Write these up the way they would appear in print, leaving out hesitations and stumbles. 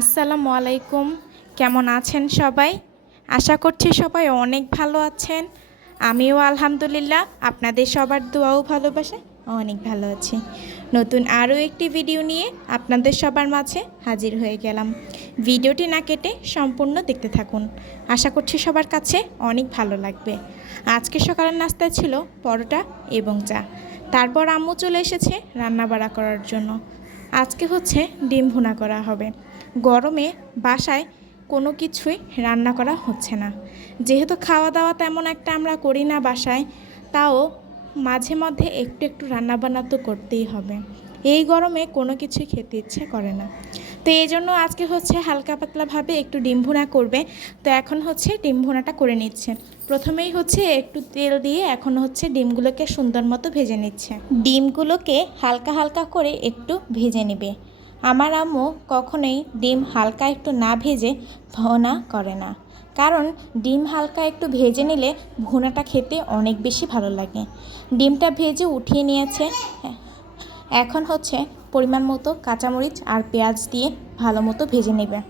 আসসালামু আলাইকুম। কেমন আছেন সবাই? আশা করছি সবাই অনেক ভালো আছেন। আমিও আলহামদুলিল্লাহ আপনাদের সবার দোয়া ও ভালোবাসায় অনেক ভালো আছি। নতুন আরও একটি ভিডিও নিয়ে আপনাদের সবার মাঝে হাজির হয়ে গেলাম। ভিডিওটি না কেটে সম্পূর্ণ দেখতে থাকুন। আশা করছি সবার কাছে অনেক ভালো লাগবে। আজকে সকালের নাস্তায় ছিল পরোটা এবং চা। তারপর আম্মু চলে এসেছে রান্নাবাড়া করার জন্য। আজকে হচ্ছে ডিম ভুনা করা হবে। গরমে বাসায় কোনো কিছুই রান্না করা হচ্ছে না, যেহেতু খাওয়া দাওয়া তেমন একটা আমরা করি না বাসায়, তাও মাঝে মধ্যে একটু একটু রান্নাবান্না তো করতেই হবে। এই গরমে কোনো কিছুই খেতে ইচ্ছে করে না, তো এই জন্য আজকে হচ্ছে হালকা পাতলাভাবে একটু ডিম ভুনা করবে। তো এখন হচ্ছে ডিম ভুনাটা করে নিচ্ছে। প্রথমেই হচ্ছে একটু তেল দিয়ে এখন হচ্ছে ডিমগুলোকে সুন্দর মতো ভেজে নিচ্ছে। ডিমগুলোকে হালকা হালকা করে একটু ভেজে নেবে। আমার আম্মু কখনোই ডিম হালকা একটু না ভেজে ভুনা করে না, কারণ ডিম হালকা একটু ভেজে নিলে ভুনাটা খেতে অনেক বেশি ভালো লাগে। ডিমটা ভেজে উঠিয়ে নিয়েছে। এখন হচ্ছে পরিমাণ মতো কাঁচামরিচ আর পেঁয়াজ দিয়ে ভালো মতো ভেজে নেবে।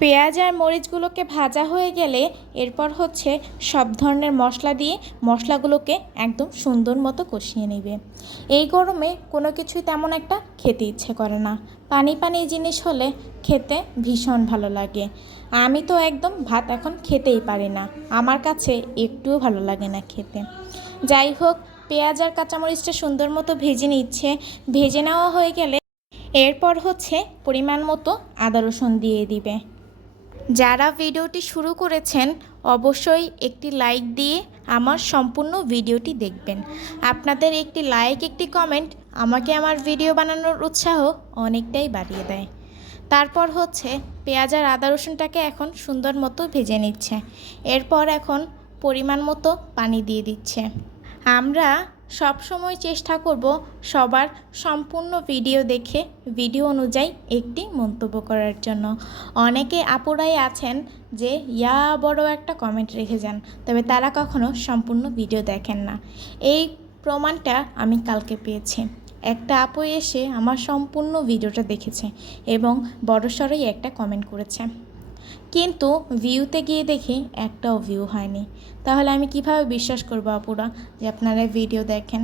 পেঁয়াজ আর মরিচগুলোকে ভাজা হয়ে গেলে এরপর হচ্ছে সব ধরনের মশলা দিয়ে মশলাগুলোকে একদম সুন্দর মতো কষিয়ে নেবে। এই গরমে কোনো কিছুই তেমন একটা খেতে ইচ্ছে করে না, পানি পানি জিনিস হলে খেতে ভীষণ ভালো লাগে। আমি তো একদম ভাত এখন খেতেই পারি না, আমার কাছে একটুও ভালো লাগে না খেতে। যাই হোক, পেঁয়াজ আর কাঁচামরিচটা সুন্দর মতো ভেজে নিচ্ছে। ভেজে নেওয়া হয়ে গেলে এরপর হচ্ছে পরিমাণ মতো আদা রসুন দিয়ে দিবে। যারা ভিডিওটি শুরু করেছেন অবশ্যই একটি লাইক দিয়ে আমার সম্পূর্ণ ভিডিওটি দেখবেন। আপনাদের একটি লাইক, একটি কমেন্ট আমাকে আমার ভিডিও বানানোর উৎসাহ অনেকটাই বাড়িয়ে দেয়। তারপর হচ্ছে পেঁয়াজ আর আদা রসুনটাকে এখন সুন্দর মতো ভেজে নিচ্ছে। এরপর এখন পরিমাণ মতো পানি দিয়ে দিচ্ছে। আমরা সব সময় চেষ্টা করব সবার সম্পূর্ণ ভিডিও দেখে ভিডিও অনুযায়ী একটি মন্তব্য করার জন্য। অনেকে আপুরাই আছেন যে বড় একটা কমেন্ট রেখে যান, তবে তারা কখনো সম্পূর্ণ ভিডিও দেখেন না। এই প্রমাণটা আমি কালকে পেয়েছি। একটা আপু এসে আমার সম্পূর্ণ ভিডিওটা দেখেছে এবং বড়সড়ই একটা কমেন্ট করেছে, কিন্তু ভিউতে গিয়ে দেখি একটাও ভিউ হয়নি। তাহলে আমি কিভাবে বিশ্বাস করব আপুরা যে আপনারা ভিডিও দেখেন?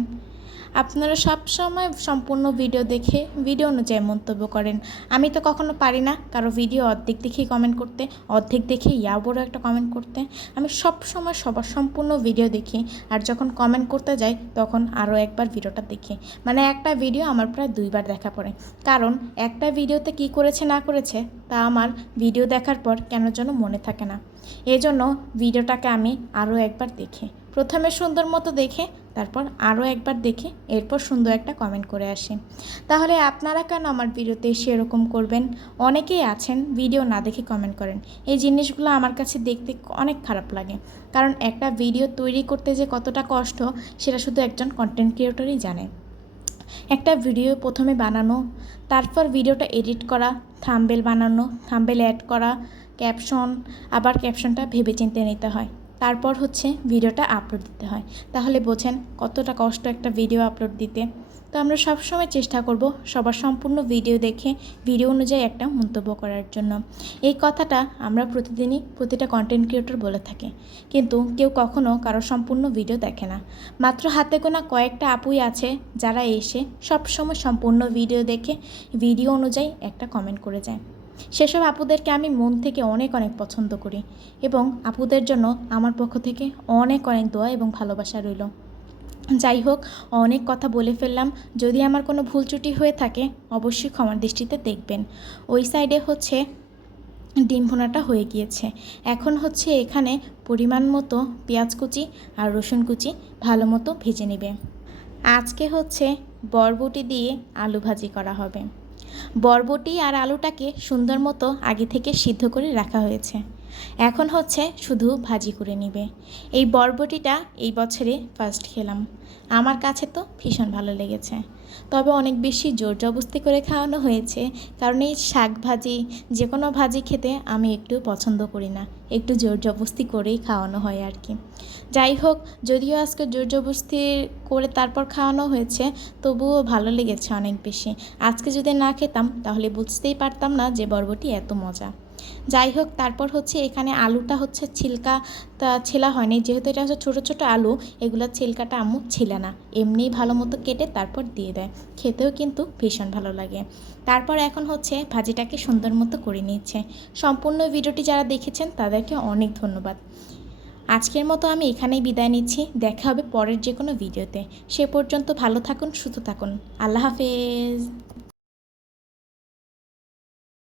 আপনারা সব সময় সম্পূর্ণ ভিডিও দেখে ভিডিও অনুযায়ী মন্তব্য করেন। আমি তো কখনো পারি না কারো ভিডিও অর্ধেক দেখেই কমেন্ট করতে, অর্ধেক দেখে বড় একটা কমেন্ট করতে। আমি সব সময় সবার সম্পূর্ণ ভিডিও দেখি, আর যখন কমেন্ট করতে যাই তখন আরও একবার ভিডিওটা দেখি। মানে একটা ভিডিও আমার প্রায় 2বার দেখা পড়ে, কারণ একটা ভিডিওতে কি করেছে না করেছে তা আমার ভিডিও দেখার পর কেন যেন মনে থাকে না। এজন্য ভিডিওটাকে আমি আরও একবার দেখি। প্রথমে সুন্দর মতো দেখে তারপর আরও একবার দেখে এরপর সুন্দর একটা কমেন্ট করে আসি। তাহলে আপনারা কেন আমার ভিডিওতে এসে এরকম করবেন? অনেকেই আছেন ভিডিও না দেখে কমেন্ট করেন। এই জিনিসগুলো আমার কাছে দেখতে অনেক খারাপ লাগে, কারণ একটা ভিডিও তৈরি করতে যে কতটা কষ্ট সেটা শুধু একজন কন্টেন্ট ক্রিয়েটরই জানে। একটা ভিডিও প্রথমে বানানো, তারপর ভিডিওটা এডিট করা, থাম্বনেল বানানো, থাম্বনেল অ্যাড করা, ক্যাপশন, আবার ক্যাপশনটা ভেবেচিন্তে নিতে হয়, তারপর হচ্ছে ভিডিওটা আপলোড দিতে হয়। তাহলে বোঝেন কতটা কষ্ট একটা ভিডিও আপলোড দিতে। তো আমরা সবসময় চেষ্টা করব সবার সম্পূর্ণ ভিডিও দেখে ভিডিও অনুযায়ী একটা মন্তব্য করার জন্য। এই কথাটা আমরা প্রতিদিনই প্রতিটা কন্টেন্ট ক্রিয়েটর বলে থাকি, কিন্তু কেউ কখনো কারো সম্পূর্ণ ভিডিও দেখে না। মাত্র হাতে গোনা কয়েকটা আপুই আছে যারা এসে সবসময় সম্পূর্ণ ভিডিও দেখে ভিডিও অনুযায়ী একটা কমেন্ট করে যায়। সেসব আপুদেরকে আমি মন থেকে অনেক অনেক পছন্দ করি, এবং আপুদের জন্য আমার পক্ষ থেকে অনেক অনেক দোয়া এবং ভালোবাসা রইল। যাই হোক, অনেক কথা বলে ফেললাম। যদি আমার কোনো ভুল ত্রুটি হয়ে থাকে অবশ্যই ক্ষমার দৃষ্টিতে দেখবেন। ওই সাইডে হচ্ছে ডিম ভুনাটা হয়ে গিয়েছে। এখন হচ্ছে এখানে পরিমাণ মতো পেঁয়াজ কুচি আর রসুন কুচি ভালো মতো ভেজে নেবে। আজকে হচ্ছে বরবটি দিয়ে আলু ভাজি করা হবে। বরবটি আর আলুটাকে সুন্দর মতো আগে থেকে সিদ্ধ করে রাখা হয়েছে। এখন হচ্ছে শুধু ভাজি করে নেবে। এই বরবটিটা এই বছরে ফার্স্ট খেলাম, আমার কাছে তো ভীষণ ভালো লেগেছে। তবে অনেক বেশি জোর জবরদস্তি করে খাওয়ানো হয়েছে, কারণ এই শাক ভাজি যে কোনো ভাজি খেতে আমি একটু পছন্দ করি না, একটু জোর জবরদস্তি করেই খাওয়ানো হয় আর কি। যাই হোক, যদিও আজকে জোর জবরদস্তি করে তারপর খাওয়ানো হয়েছে, তবুও ভালো লেগেছে অনেক বেশি। আজকে যদি না খেতাম তাহলে বুঝতেই পারতাম না যে বরবটি এত মজা। যাই হোক, তারপর হচ্ছে এখানে আলুটা হচ্ছে ছিলকাটা ছেলা হয়নি, যেহেতু এটা হচ্ছে ছোটো ছোটো আলু, এগুলোর ছিলকাটা আম্মু ছিলে না, এমনিই ভালো মতো কেটে তারপর দিয়ে দেয়। খেতেও কিন্তু ভীষণ ভালো লাগে। তারপর এখন হচ্ছে ভাজিটাকে সুন্দর মতো করে নিচ্ছে। সম্পূর্ণ ভিডিওটি যারা দেখেছেন তাদেরকে অনেক ধন্যবাদ। আজকের মতো আমি এখানেই বিদায় নিচ্ছি, দেখা হবে পরের যে কোনো ভিডিওতে। সে পর্যন্ত ভালো থাকুন, সুস্থ থাকুন। আল্লাহ হাফেজ।